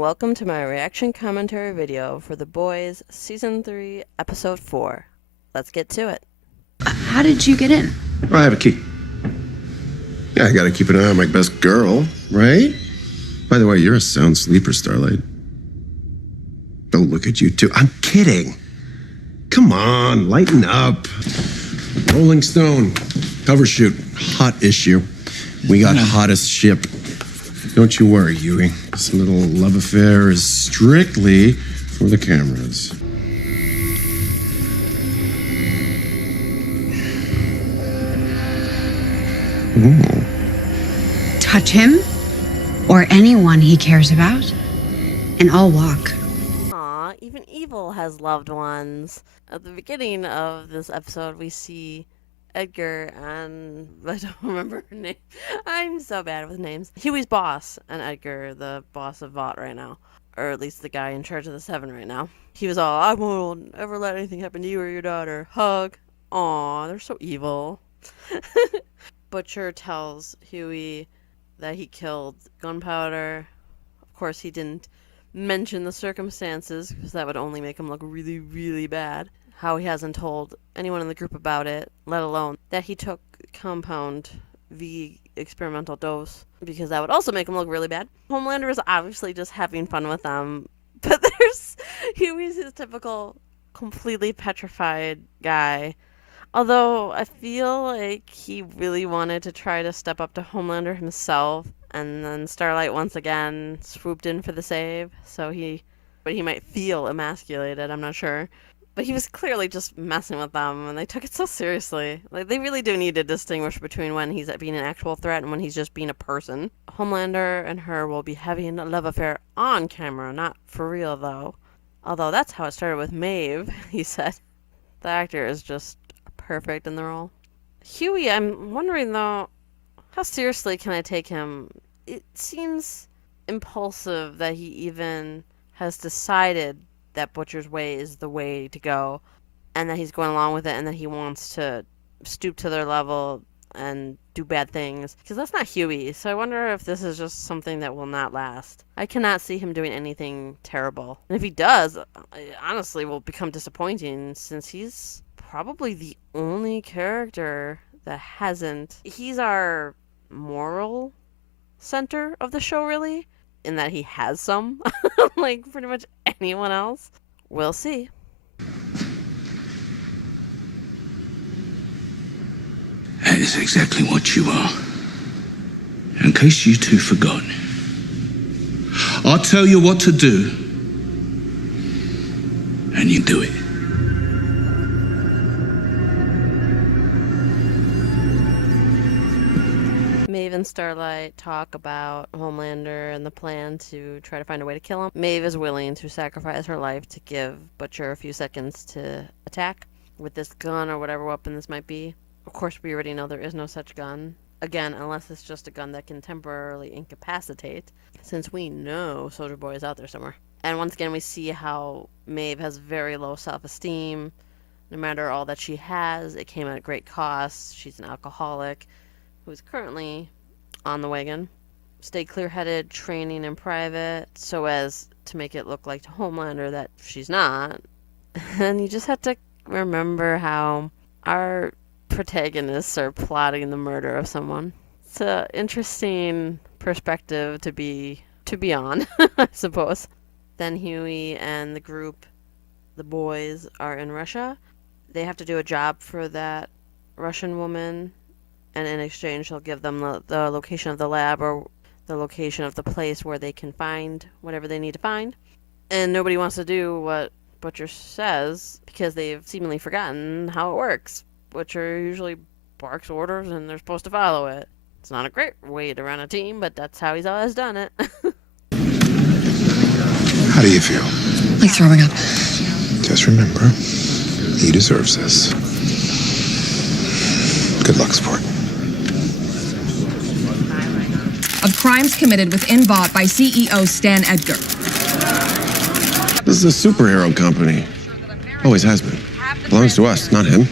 welcome to my reaction commentary video for The Boys Season 3, Episode 4. Let's get to it. How did you get in? I have a key. Yeah, I gotta keep an eye on my best girl, right? By the way, you're a sound sleeper, Starlight. Don't look at you too. I'm kidding. Come on, lighten up. Rolling Stone, cover shoot, hot issue. We got hottest ship. Don't you worry, Huey. This little love affair is strictly for the cameras. Ooh. Touch him or anyone he cares about, and I'll walk. Aw, even evil has loved ones. At the beginning of this episode, we see Edgar and I don't remember her name. I'm so bad with names. Huey's boss and Edgar, the boss of Vought right now. Or at least the guy in charge of the Seven right now. He was all, I won't ever let anything happen to you or your daughter. Hug. Aw, they're so evil. Butcher tells Huey that he killed Gunpowder. Of course, he didn't mention the circumstances because that would only make him look really, really bad. How he hasn't told anyone in the group about it, let alone that he took compound V experimental dose, because that would also make him look really bad. Homelander is obviously just having fun with them, but there's Huey's his typical completely petrified guy. Although I feel like he really wanted to try to step up to Homelander himself, and then Starlight once again swooped in for the save, but he might feel emasculated, I'm not sure. But he was clearly just messing with them, and they took it so seriously. Like, they really do need to distinguish between when he's being an actual threat and when he's just being a person. Homelander and her will be having a love affair on camera, not for real, though. Although that's how it started with Maeve, he said. The actor is just perfect in the role. Huey, I'm wondering, though, how seriously can I take him? It seems impulsive that he even has decided that Butcher's way is the way to go, and that he's going along with it, and that he wants to stoop to their level and do bad things, because that's not Huey. So I wonder if this is just something that will not last. I cannot see him doing anything terrible, and if he does, it honestly will become disappointing, since he's probably the only character that hasn't. He's our moral center of the show, really, in that he has some. Like pretty much anyone else. We'll see. That is exactly what you are. In case you two forgot, I'll tell you what to do, and you do it. Maeve and Starlight talk about Homelander and the plan to try to find a way to kill him. Maeve is willing to sacrifice her life to give Butcher a few seconds to attack with this gun or whatever weapon this might be. Of course, we already know there is no such gun. Again, unless it's just a gun that can temporarily incapacitate, since we know Soldier Boy is out there somewhere. And once again, we see how Maeve has very low self-esteem. No matter all that she has, it came at a great cost. She's an alcoholic who's currently on the wagon. Stay clear-headed, training in private, so as to make it look like to Homelander that she's not. And you just have to remember how our protagonists are plotting the murder of someone. It's an interesting perspective to be on, I suppose. Then Huey and the group, the boys, are in Russia. They have to do a job for that Russian woman, and in exchange he'll give them the location of the lab or the location of the place where they can find whatever they need to find. And nobody wants to do what Butcher says because they've seemingly forgotten how it works. Butcher usually barks orders and they're supposed to follow it. It's not a great way to run a team, but that's how he's always done it. How do you feel? Like throwing up. Just remember, he deserves this. Good luck, sport. Of crimes committed within Vought by CEO Stan Edgar. This is a superhero company. Always has been. Belongs to us, not him.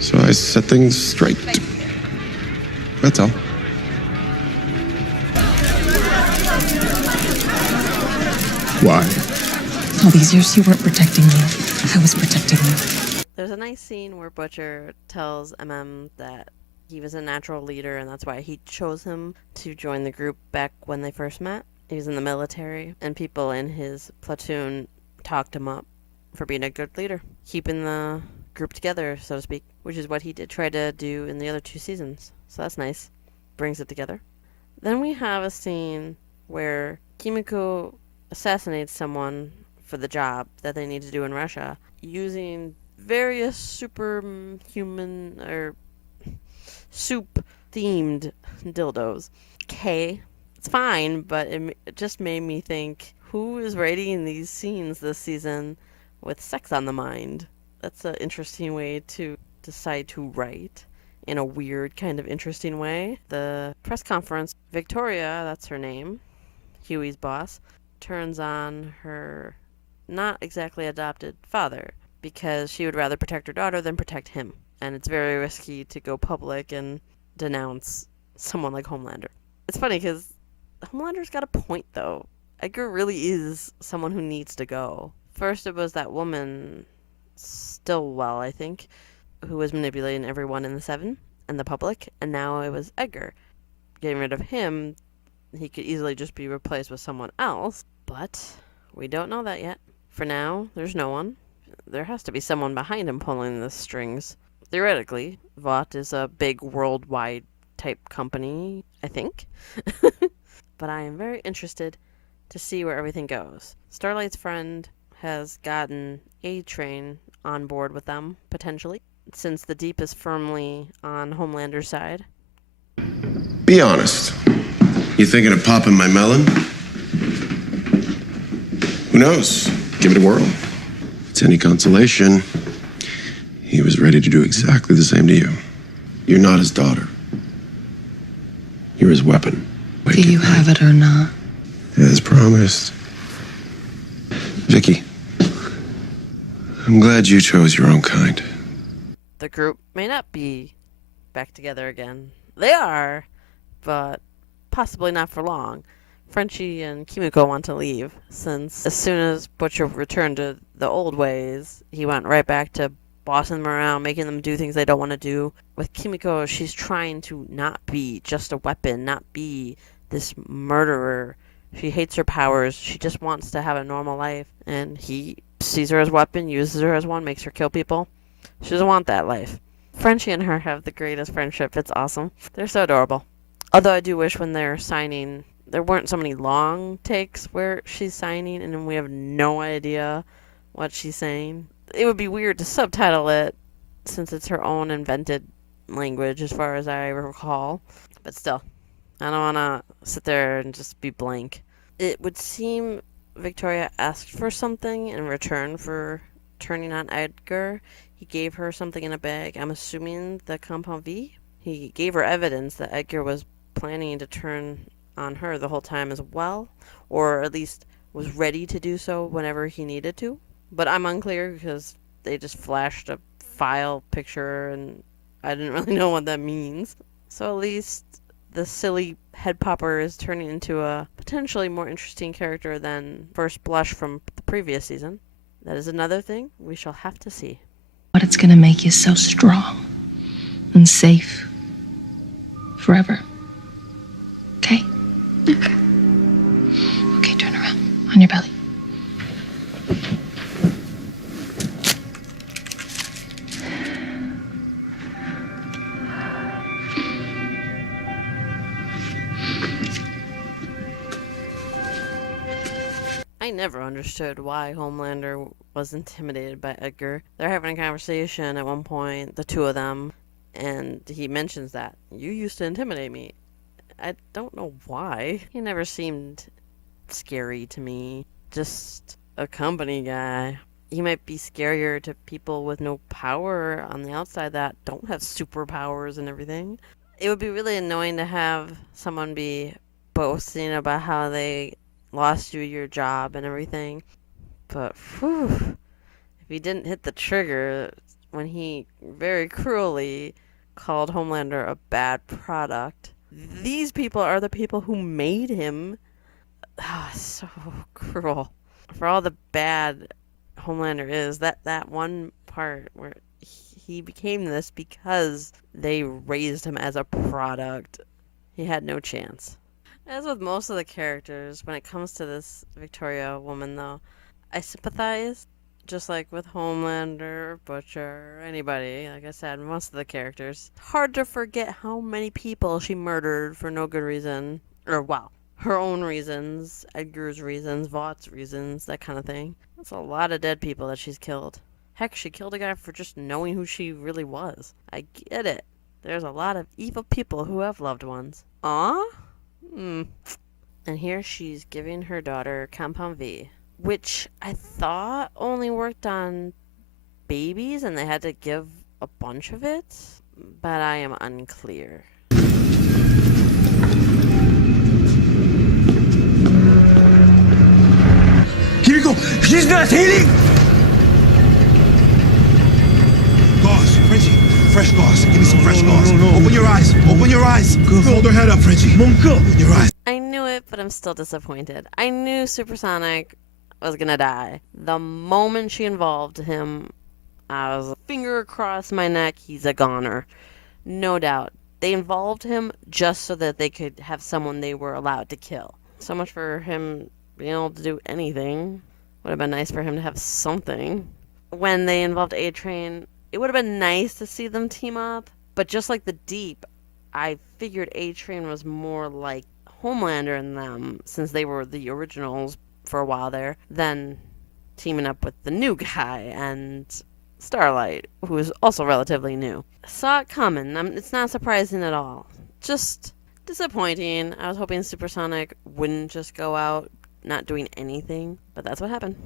So I set things straight. That's all. Why? All these years you weren't protecting me. I was protecting you. There's a nice scene where Butcher tells that he was a natural leader and that's why he chose him to join the group back when they first met. He was in the military, and people in his platoon talked him up for being a good leader, keeping the group together, so to speak, which is what he did try to do in the other 2 seasons. So that's nice. Brings it together. Then we have a scene where Kimiko assassinates someone for the job that they need to do in Russia using various superhuman or soup themed dildos. Okay, it's fine, but it just made me think, who is writing these scenes this season with sex on the mind? That's an interesting way to decide to write in a weird kind of interesting way. The press conference, Victoria, that's her name, Huey's boss, turns on her not exactly adopted father because she would rather protect her daughter than protect him. And it's very risky to go public and denounce someone like Homelander. It's funny because Homelander's got a point, though. Edgar really is someone who needs to go. First, it was that woman, Stillwell, I think, who was manipulating everyone in the Seven and the public, and now it was Edgar. Getting rid of him, he could easily just be replaced with someone else, but we don't know that yet. For now, there's no one. There has to be someone behind him pulling the strings. Theoretically, Vought is a big worldwide type company, I think. But I am very interested to see where everything goes. Starlight's friend has gotten A-Train on board with them, potentially, since the Deep is firmly on Homelander's side. Be honest. You thinking of popping my melon? Who knows? Give it a whirl. If it's any consolation, he was ready to do exactly the same to you. You're not his daughter. You're his weapon. Do you have it or not? As promised. Vicky, I'm glad you chose your own kind. The group may not be back together again. They are, but possibly not for long. Frenchie and Kimiko want to leave, since as soon as Butcher returned to the old ways, he went right back to bossing them around, making them do things they don't want to do. With Kimiko, she's trying to not be just a weapon, not be this murderer. She hates her powers. She just wants to have a normal life. And he sees her as a weapon, uses her as one, makes her kill people. She doesn't want that life. Frenchie and her have the greatest friendship. It's awesome. They're so adorable. Although I do wish when they're signing, there weren't so many long takes where she's signing and we have no idea what she's saying. It would be weird to subtitle it since it's her own invented language as far as I recall. But still, I don't want to sit there and just be blank. It would seem Victoria asked for something in return for turning on Edgar. He gave her something in a bag. I'm assuming the Compound V. He gave her evidence that Edgar was planning to turn on her the whole time as well, or at least was ready to do so whenever he needed to. But I'm unclear because they just flashed a file picture and I didn't really know what that means. So at least the silly head popper is turning into a potentially more interesting character than first blush from the previous season. That is another thing we shall have to see. But it's gonna make you so strong and safe forever. Okay? Okay. Okay, turn around on your belly. I never understood why Homelander was intimidated by Edgar. They're having a conversation at one point, the two of them, and he mentions that. You used to intimidate me. I don't know why. He never seemed scary to me. Just a company guy. He might be scarier to people with no power on the outside that don't have superpowers and everything. It would be really annoying to have someone be boasting about how they lost you your job and everything. But whew, if he didn't hit the trigger when he very cruelly called Homelander a bad product. These people are the people who made him. Ah, so cruel. For all the bad Homelander is, that one part where he became this because they raised him as a product. He had no chance. As with most of the characters, when it comes to this Victoria woman, though, I sympathize, just like with Homelander, Butcher, anybody. Like I said, most of the characters. Hard to forget how many people she murdered for no good reason. Or, well, her own reasons, Edgar's reasons, Vaught's reasons, that kind of thing. That's a lot of dead people that she's killed. Heck, she killed a guy for just knowing who she really was. I get it. There's a lot of evil people who have loved ones. Aw? Hmm. And here she's giving her daughter Compound V, which I thought only worked on babies and they had to give a bunch of it, but I am unclear. Kiriko, she's not healing! Gauze, Frenchie, fresh gauze. Give me some fresh gauze. Open your eyes, open your eyes. Hold her head up, Frenchie. Open your eyes. I knew it, but I'm still disappointed. I knew Supersonic was gonna die. The moment she involved him, I was finger across my neck, he's a goner. No doubt. They involved him just so that they could have someone they were allowed to kill. So much for him being able to do anything. Would have been nice for him to have something. When they involved A-Train, it would have been nice to see them team up. But just like the Deep, I figured A-Train was more like Homelander and them, since they were the originals for a while there, than teaming up with the new guy and Starlight, who is also relatively new. Saw it coming. It's not surprising at all. Just disappointing. I was hoping Supersonic wouldn't just go out not doing anything, but that's what happened.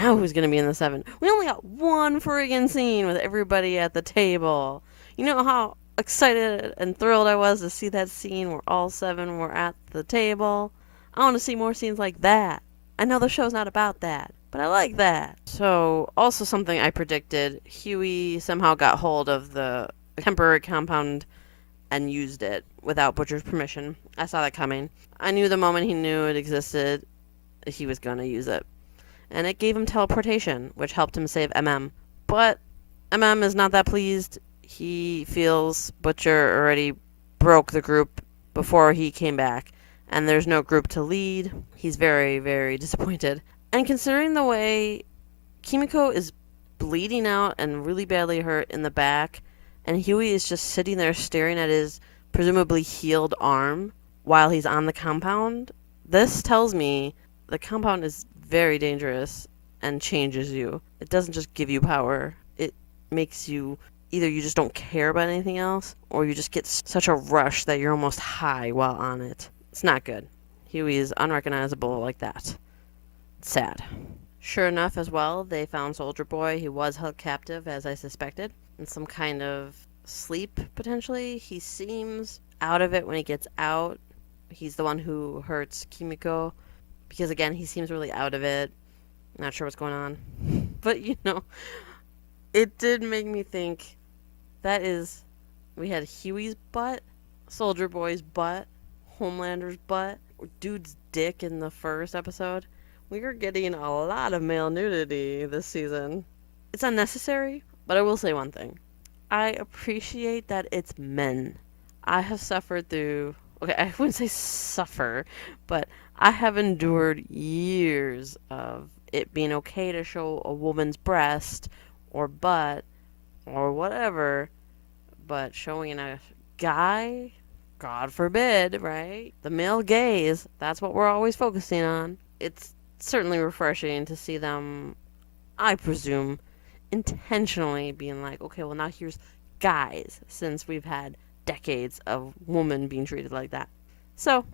Now who's gonna be in the 7? We only got one friggin' scene with everybody at the table. You know how excited and thrilled I was to see that scene where all 7 were at the table? I want to see more scenes like that. I know the show's not about that, but I like that. So, also something I predicted, Huey somehow got hold of the temporary compound and used it without Butcher's permission. I saw that coming. I knew the moment he knew it existed, he was going to use it. And it gave him teleportation, which helped him save MM. But MM is not that pleased. He feels Butcher already broke the group before he came back, and there's no group to lead. He's very, very disappointed. And considering the way Kimiko is bleeding out and really badly hurt in the back, and Huey is just sitting there staring at his presumably healed arm while he's on the compound, this tells me the compound is very dangerous and changes you. It doesn't just give you power. It makes you either you just don't care about anything else, or you just get such a rush that you're almost high while on it. It's not good. Huey is unrecognizable like that. It's sad. Sure enough, as well, they found Soldier Boy. He was held captive, as I suspected, in some kind of sleep, potentially. He seems out of it when he gets out. He's the one who hurts Kimiko, because, again, he seems really out of it. Not sure what's going on. But, it did make me think, we had Huey's butt, Soldier Boy's butt, Homelander's butt, dude's dick in the first episode. We are getting a lot of male nudity this season. It's unnecessary, but I will say one thing. I appreciate that it's men. I have suffered through... Okay, I wouldn't say suffer, but I have endured years of it being okay to show a woman's breast or butt or whatever, but showing a guy, God forbid, right? The male gaze, that's what we're always focusing on. It's certainly refreshing to see them, I presume, intentionally being like, okay, well now here's guys, since we've had decades of women being treated like that. So,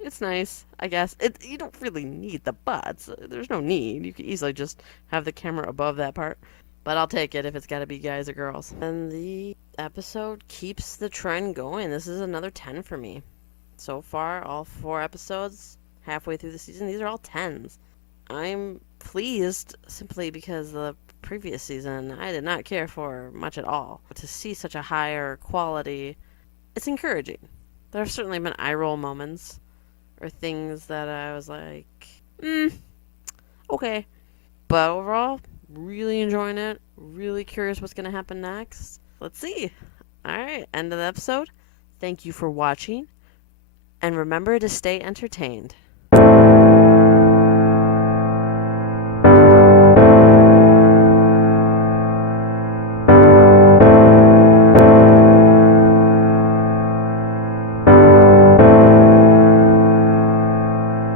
it's nice, I guess. You don't really need the butts. There's no need. You could easily just have the camera above that part. But I'll take it if it's got to be guys or girls. And the episode keeps the trend going. This is another 10 for me. So far, all 4 episodes, halfway through the season, these are all 10s. I'm pleased simply because the previous season I did not care for much at all. To see such a higher quality, it's encouraging. There have certainly been eye roll moments or things that I was like, okay. But overall, really enjoying it. Really curious what's going to happen next. Let's see. All right, end of the episode. Thank you for watching. And remember to stay entertained.